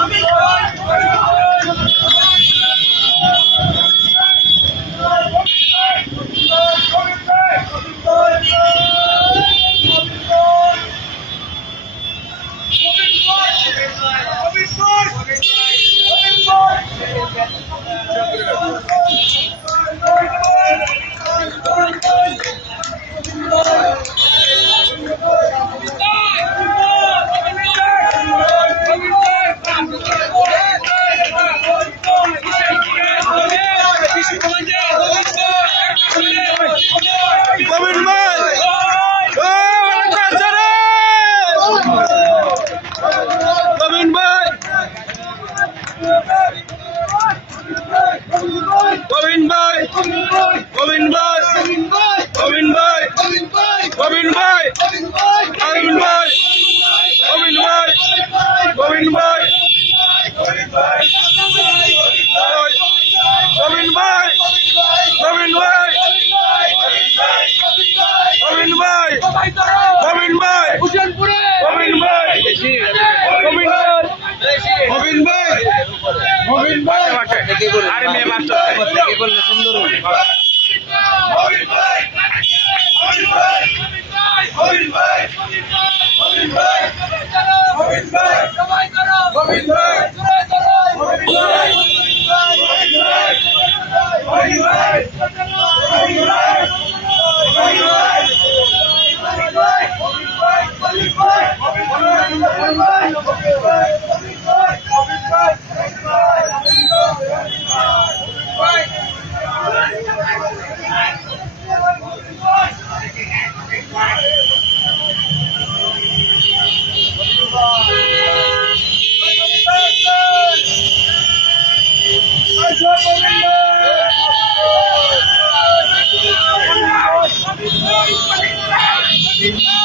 আমি গোবিন্দ। মেয়ে মাস্টার। থেকে করলে সুন্দর হবে you.